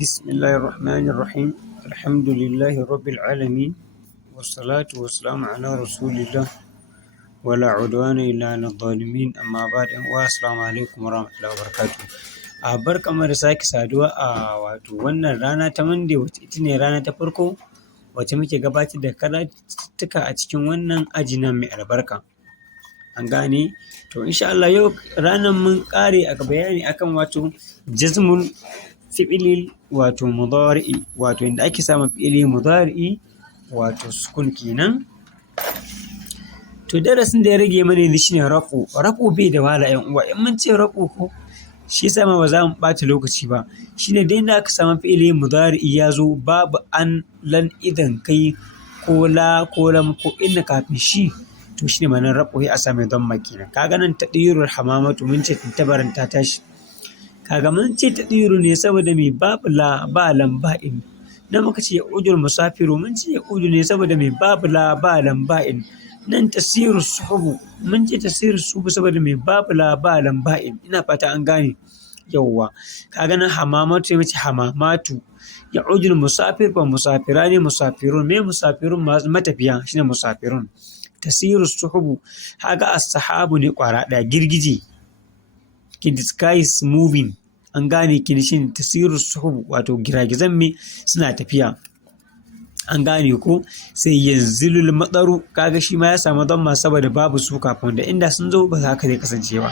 بسم الله الرحمن الرحيم الحمد لله رب العالمين والصلاة والسلام على رسول الله ولا عدوان إلا على الظالمين أما بعد والسلام عليكم ورحمة الله وبركاته. A barkamu da sake saduwa a wato wannan rana ta Monday wacce ita ne rana ta farko wacce muke gabatar da karatuttuka a cikin wannan aji nan mai albarka. An gane? To insha Allah yau ranar mun ƙare a bayani akan wato jazmul fi'ilil wato mudari'i wato inda ake samun fi'ili mudari'i wato sukun kenan. To darasin da ya rage mana yanzu shine rafu. Rafu bai da wahala ƴan uwa. In mun ce rafu ko shi yasa ma ba za mu ɓata lokaci ba. Shine dai inda aka samu fi'ili mudari'i ya zo babu an, lan, idan, kai ko la ko lam ko inna kafin shi to shine ma'anar rafu sai a sa mai dhamma kenan. Kaga nan tadiyurul hamamatu mun ce tantabaran ta tashi. Kaga mun ce tadiru ne saboda me babu la ba lam ba in. Nan muka ce ujul musafiru mun ce uju ne saboda me babu la ba lam ba in. Nan tasiru suhubu mun ce tasiru suhubu saboda me babu la ba lam ba in. Ina fata an gane. Yawwa kaga nan hamamatu sai mace hamamatu ya ujul musafir ba musafira ne musafirun me musafirun matafiya shine musafirun. Tasiru suhubu haga as-sahabu ne kwara ɗaya girgije. The sky is moving. An gane kinishin tasiru suhubu wato giragizan me suna tafiya. An gane ko sai yanzilul matsaru kaga shi ma ya samu dhamma saboda babu su kafin da inda sun zo ba za ka zai kasance ba.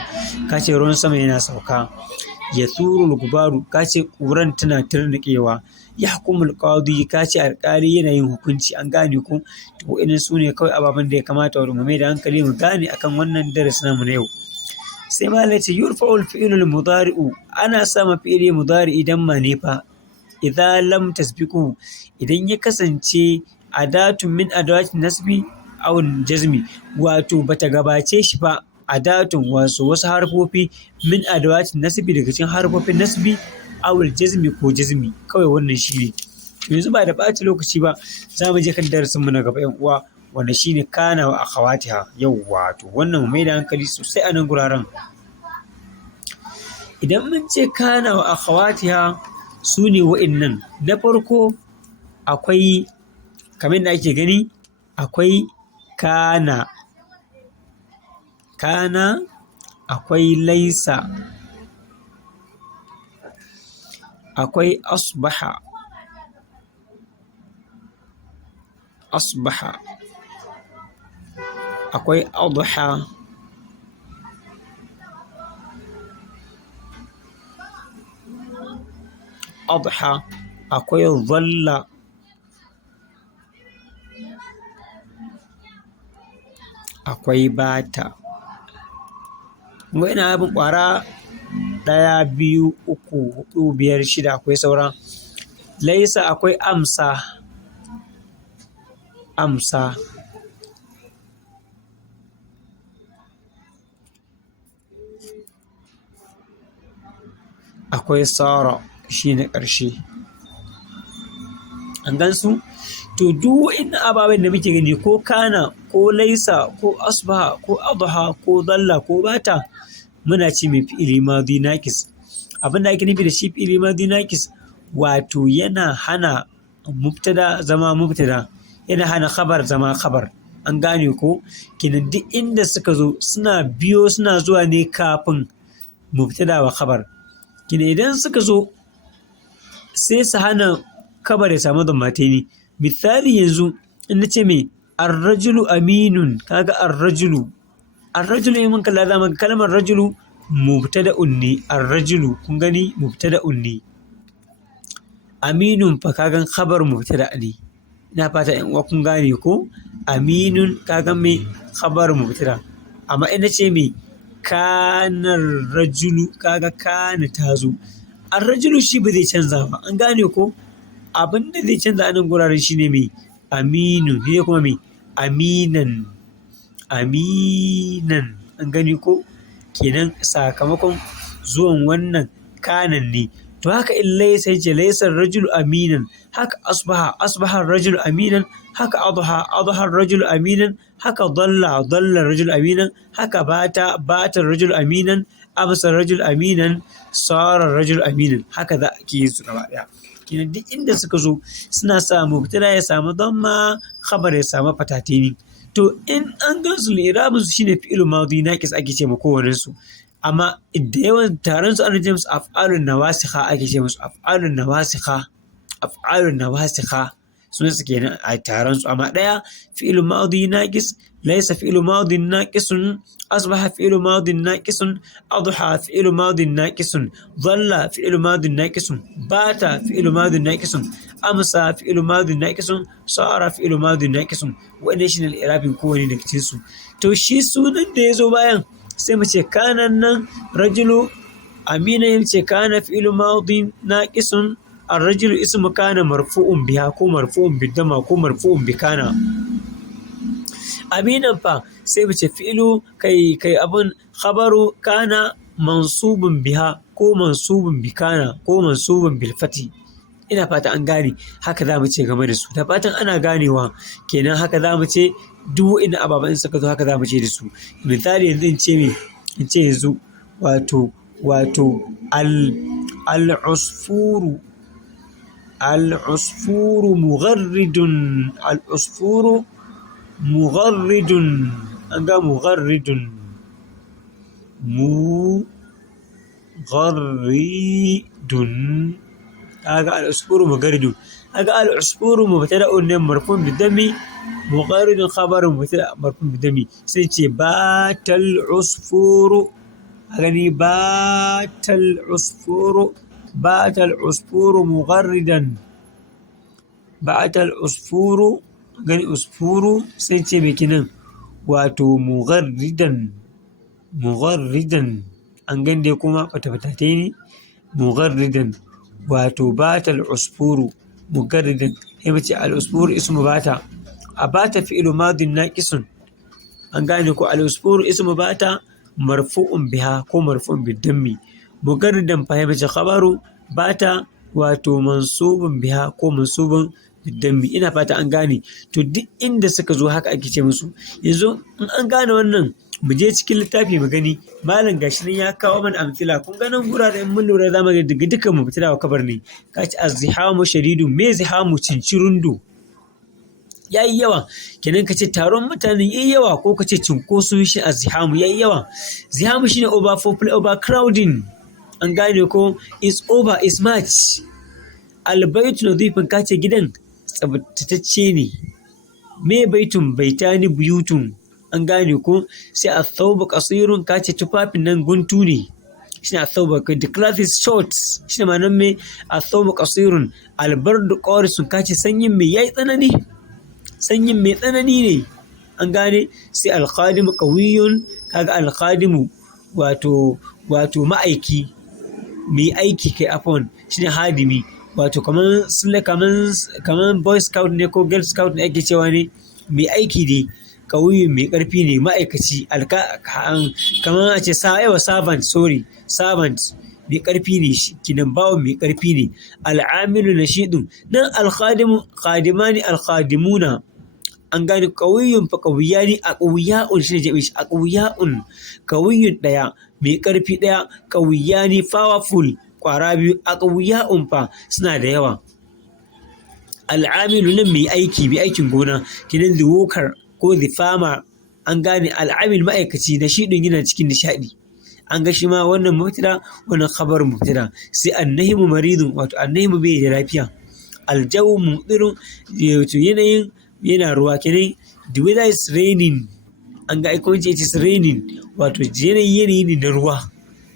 Ka ce ruwan sama yana sauka. Ya surul gubaru ka ce ƙuran tana turnuƙewa. Ya hukumul qadi ka ce alƙali yana yin hukunci. An gane ko to waɗannan su ne kawai ababen da ya kamata mu mai da hankali mu gane akan wannan darasin namu na yau. Sai malai ce yurfa'ul fi'lul mudari'u ana sama fi'ili mudari idan ma ne fa idza lam tasbiqu idan ya kasance adatun min adawatin nasbi aw jazmi wato bata gabace shi ba adatun wasu harfofi min adawatin nasbi daga cikin harfofin nasbi aw jazmi ko jazmi kawai wannan shine. Yanzu ba da ɓata lokaci ba za mu je kan darasin mu na gaba ƴan uwa wanda shine kana wa akhawatiha. Yawwa to wannan mu mai da hankali sosai a nan guraren. Idan mun ce kana wa akhawatiha su ne wa'innan. Na farko akwai kamar da ake gani akwai kana akwai laisa akwai asbaha akwai adha akwai dhalla akwai bata. Ina abin ƙwara 1 2 3 4 5 6 akwai sauran. Laisa akwai amsa akwai sara shi na ƙarshe. An gansu? To duk wa'innan ababen da muke gani ko kana ko laisa ko asbaha ko adha ko dhalla ko bata muna ce mai fi'ili madi naqis. Abin da ake nufi da shi fi'ili madi naqis wato yana hana mubtada zama mubtada, yana hana khabar zama khabar. An gane ko kenan duk inda suka zo suna zuwa ne kafin mubtada wa khabar. Kenan idan suka zo sai su hana khabar ya samu dhammataini. Misali yanzu in nace me ar-rajulu aminun kaga ar-rajulu in mun kalla za mu ga kalmar rajulu mubtada'un ne. Ar-rajulu kun gani mubtada'un ne. Aminun fa kagan khabar mubtada ne. Ina fata ƴan uwa kun gane ko aminun kagan me khabar mubtada. Amma in nace me kana rajulu kaga kana ta zo. Ar-rajulu shi ba zai canza ba. An gane ko abin da zai canza a nan guraren shine me aminu ne kuma me aminan. An gani ko kenan sakamakon zuwan wannan kanan ne. To haka in laisa yace laisa rajulu aminan haka asbaha rajulu aminan haka adha rajulu aminan haka dhalla rajulu aminan haka bata rajulu aminan amsa rajulu aminan sara rajul aminin, haka za a yin su gaba ɗaya. Kenan duk inda suka zo suna sa mubtada ya samu damma, khabar ya samu fatatini. To in an gan su li'irabin su shine fi'il madi naqis ake ce ma kowannen su, amma da yawan taron su ana ce musu af'alun nawasikha ake ce musu af'alun nawasikha sunan su kenan a taron su. Amma ɗaya fi'il madi naqis, laysa fi'il madi naqisun, asbaha fi'il madi naqisun, adha fi'il madi naqisun, dhalla fi'il madi naqisun, bata fi'il madi naqisun, amsa fi'il madi naqisun, sara fi'il madi naqisun. Wannan shine al-i'rabin kowanne daga cikin su. To shi sunan da yazo bayan sai mu ce kana nan rajulu amina yace kana fi'il madi naqisun, الرجل اسم كان مرفوع بها كو مرفوع بالدم كو مرفوع بكان. أمينا فا سيبت فعل كي أبن خبر كان منصوب بها كو منصوب بكان كو منصوب بالفتي. ina fata an gane haka za mu ce game da su, da fatan ana ganewa. Kenan haka za mu ce duk wa'innan ababen suka zo haka za mu ce da su. Misali yanzu in ce yanzu wato al-usfuru مغرد. العصفور مغرد. أنقى مغرد أنقى العصفور مغرد. أنقى العصفور مبتدأ مرفوع بالدم، مغرد خبر مبتدأ مرفوع بالدم. سيتي بات العصفور، أغني بات العصفور مغردا. بات العصفور غني عصفور سيتي بكنن واتو مغردا an gande kuma fata-fatatai ne mugharridan, wato bata al-usfuru mugharridan. Sai mace al-usfuru ismu bata, a bata fi'lu madin naqisun, an gane ko al-usfuru ismu bata marfu'un biha ko marfu'un bid-dammi, mugharridan fa mace khabaru bata wato mansubun biha ko mansubun bid-dammi. Ina fata an gane. To duk inda suka zo haka ake ce musu. Yanzu in an gane wannan mu je cikin littafi mu gani, malam gashi nan ya kawo mana amfila. Kun ga nan guraren mun lura za mu ga daga dukkan mu fitila wa kabar ne. Ka ci az-zihamu shadidu, me zihamu cincirundo yayi yawa. Kenan ka ce taron mutane yayi yawa, ko ka ce cinkoso shi az-zihamu yayi yawa. Zihamu shine overcrowding, an gane ko, is over is much. Al-baitu nadhifun, ka ce gidan tsabtatacce ne. Me baitun baitani buyutun, an gane ko. Sai a thawbu qasirun, ka ce tufafin nan guntu ne, shine a thawbu. The cloth is short, shine ma'anar me a thawbu qasirun. Albardu qarisun, ka ce sanyin me yayi tsanani, sanyin mai tsanani ne, an gane. Sai al-khadimu qawiyyun, kaga al-khadimu wato ma'aiki, mai aiki kai afwan, shine hadimi. Wato kaman boy scout ne ko girl scout ne ake cewa ne, mai aiki ne, ƙauye mai ƙarfi ne, ma'aikaci. Kamar a ce servant mai ƙarfi ne, kinan bawa mai ƙarfi ne. Al'amilu nashiɗun, nan khadimani al-khadimuna, an gane. Ƙauyun fa ƙauyani, a ƙauya'un shi ne jabe shi, a ƙauya'un ƙauyun ɗaya mai ƙarfi ɗaya, ƙauyani powerful ƙwara biyu, a ƙauya'un fa suna da yawa. Al'amilu nan mai aikin gona, kinan the worker ko the farmer, an gane. Al'amil ma'aikaci, nashiɗun yana cikin nishaɗi, an ga shi ma wannan mubtada, wannan khabar mubtada. Sai annahimu maridun, wato annahimu bai da lafiya. Aljawu mumtirun, wato yanayin yana ruwa, kenan the weather is raining, an ga aiko it is raining, wato yanayi ne na ruwa,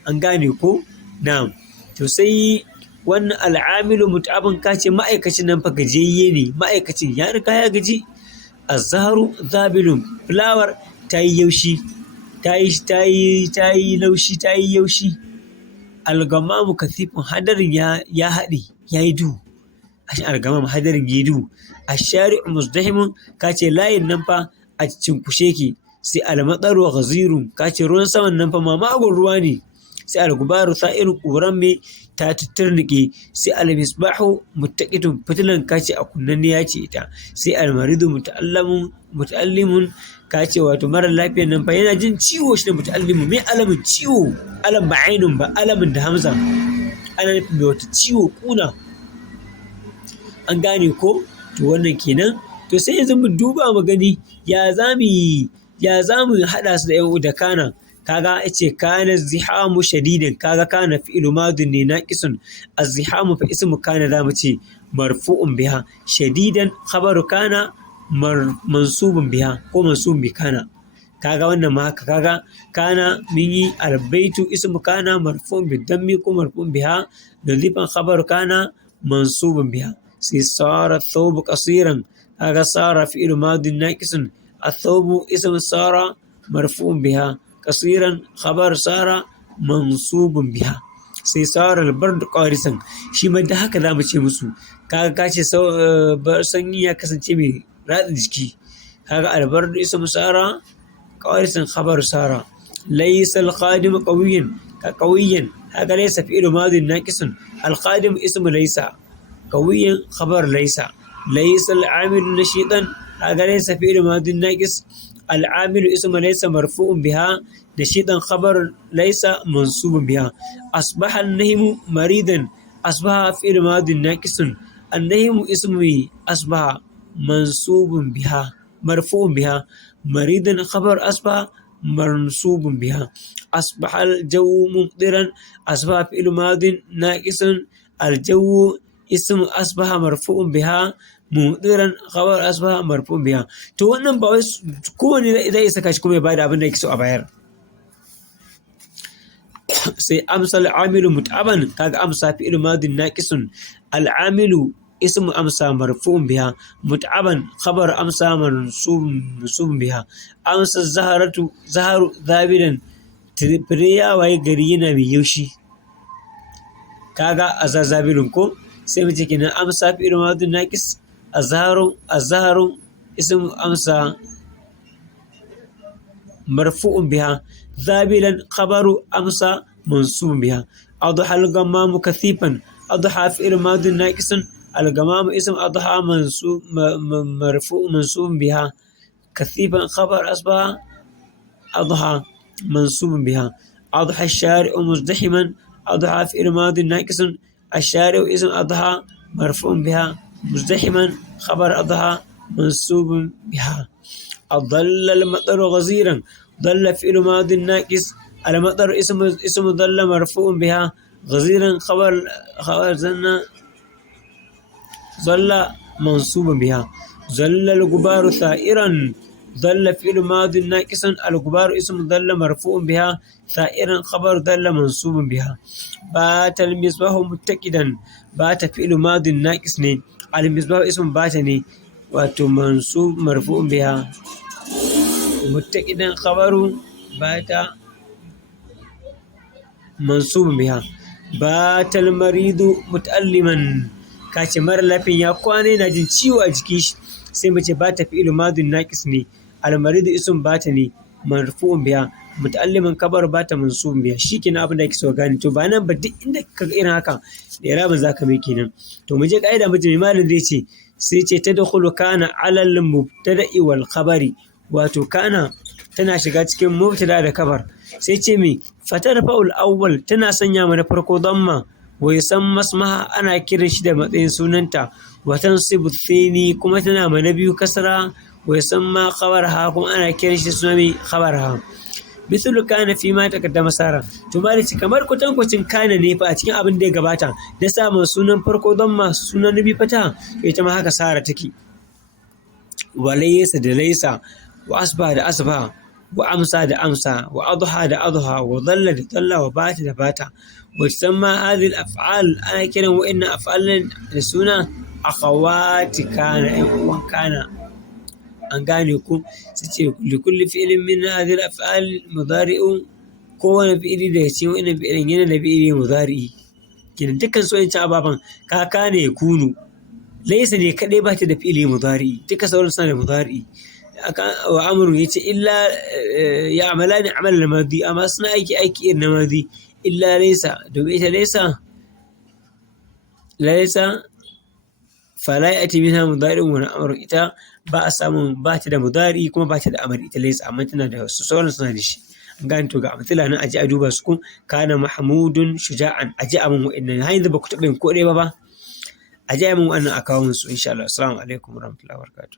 an gane ko. Na'am. To sai wannan al'amilu mut'abun, ka ce ma'aikacin nan fa gajiyayye ne, ma'aikacin ya riga ya gaji. Az-zahru zabilun, fulawar ta yi yaushi, ta yi laushi, ta yi yaushi. Al-gamamu kathifun, hadarin ya haɗe, ya yi duhu. Al-gamamu hadarin ya yi duhu. Ash-shari'u muzdahimun, ka ce layin nan fa a cinkushe ke. Sai al-matsaru ghazirun, ka ce ruwan saman nan fa mamagon ruwa ne, sai al-gubaru sa'iru ƙuran me ta tatturnike, sai al-misbahu muttaqitun fitilan kace a kunnanniya ce ita, sai al-maridu muta'allimun kace wato mara lafiyar nan fa yana jin ciwo shi da muta'allimu me alamin ciwo, alam ba ainun ba alamin da hamza ana nufin da wata ciwo kuna, an gane ko? To wannan kenan. To sai yanzu mu duba mu gani ya zamu haɗa su da yan da kana. Kaga yace kana zihamu shadidan, kaga kana fi'lu madin ne naqisun, az-zihamu fa ismu kana zamu ce marfu'un biha, shadidan khabaru kana mansubun biha ko mansubun bi kana. Kaga wannan ma haka, kaga kana min yi albaitu ismu kana marfu'un bi dammi ko marfu'un biha, nadhifan khabaru kana mansubun biha. sai sara thawbu qasiran, kaga sara fi'lu madin naqisun, الثوب اسم سارة مرفوع بها، قصيرا خبر سارة منصوب بها. sai sara albardu qarisan, shi ma da haka zamu ce musu. Kaga kace sanyi ya kasance mai ratsa jiki, kaga albardu ismu sara qarisan khabar sara. laysa alqadim qawiyan kaga laysa fi'lu madin naqisun, alqadim ismu laysa qawiyan khabar laysa. laysa al'amilu nashidan kaga laysa fi'lu madin naqis, العامل اسم ليس مرفوع بها، نشيطا خبر ليس منصوب بها. أصبح النهم مريضا، أصبح فعل ماض ناقص، النهم اسم أصبح منصوب بها مرفوع بها، مريضا خبر أصبح منصوب بها. أصبح الجو ممطرا، أصبح فعل ماض ناقص، الجو اسم أصبح مرفوع بها، mumdiran khabar asbaha marfu'un biha. To wannan ba wai kowane zai saka shi kuma ya bada abin da yake so a bayar. sai amsa al-amilu mut'aban, kaga amsa fi'il madin naqisun, al-amilu ismu amsa marfu'un biha, mut'aban khabar amsa mansubun biha. amsa zaharu zabidan, firiya waye gari yana mai yaushi, kaga azazabilun ko. sai mu ce kenan amsa fi'il madin naqis, الظهر اسم أمسى مرفوع بها، ذابلا خبر أمسى منصوب بها. أضحى الغمام كثيفا، أضحى فعل ماض ناقص، الغمام اسم أضحى مرفوع منصوب بها، كثيفا خبر أصبح أضحى منصوب بها. أضحى الشارع مزدحما، أضحى فعل ماض ناقص، الشارع اسم أضحى مرفوع بها، مزدحما خبر أضحى منصوب بها. أضل المطر غزيرا، ضل فعل ماض ناقص، المطر اسم ضل مرفوع بها، غزيرا خبر ضل منصوب بها. ضل الغبار ثائرا، ضل فعل ماض ناقص، الغبار اسم ضل مرفوع بها، ثائرا خبر ضل منصوب بها. بات المصباح متكدا، بات فعل ماض ناقص ne، المصباح اسم بات ne wato mansub marfu'un biha، muttaqidan khabaru bata mansubun biha. batal maridu muta'alliman, kace mara lafiyan ya kwana yana jin ciwo a jikin shi, sai mace bata fi'il madin naqis ne, al maridu ism bata ne marfu'un biha, muta'alliman kabar bata mansubun biha. shikenan abin da yake so gani. To ba nan ba duk inda kaga irin haka da irabin zaka mai kenan. To mu je kaida mu mai malam zai ce, sai ce tadkhulu kana alal mubtada'i wal khabari, wato kana tana shiga cikin mubtada da kabar. sai ce me fatar fa'ul awwal tana sanya mana farko damma, wa yusamma ismaha ana kiran shi da matsayin sunanta, wa tansibu thani kuma tana mana biyu kasra, wa yusamma khabarha kuma ana kiran shi da sunan khabarha. mislu kana fi ma taqaddama sara, to malici kamar kwatankwacin kana ne fa a cikin abin da ya gabata, da samun sunan farko damma sunan nabi fata, ita ma haka sara take. wa laysa da laysa, wa asba da asba, wa amsa da amsa, wa adha da adha, wa dhalla da dhalla, wa bata da bata. wa tusamma hadhihi al-af'al ana kiran wa'inna af'alan da suna akhawati kana, ay uwan kana. an gane ku. su ce likulli fi'lin min hadhihi al-af'al mudari'un, kowane fi'ili da cikin wannan fi'ilin yana da fi'ili mudari'i. kenan dukkan su wancan ababan ka ne kunu, laysa ne kadai ba ta da fi'ili mudari'i, duka sauran suna da mudari'i. wa amru yace illa ya'malani amal al-madi, amma suna aiki irin na madi, illa laysa, domin ita laysa fala ya'ti minha mudari'un wa amrun, ita ba ta da mudari kuma ba ta da amri ita laysa, amma tana da wasu sauran suna da shi. An gane to ga amsila nan aje a duba su ko kana mahmudun shuja'an, aje a mun wa'annan har yanzu ba ku taɓa yin ko ɗaya ba. Aje a mun wannan a kawo musu insha Allah. Assalamu alaikum warahmatullahi wabarakatuh.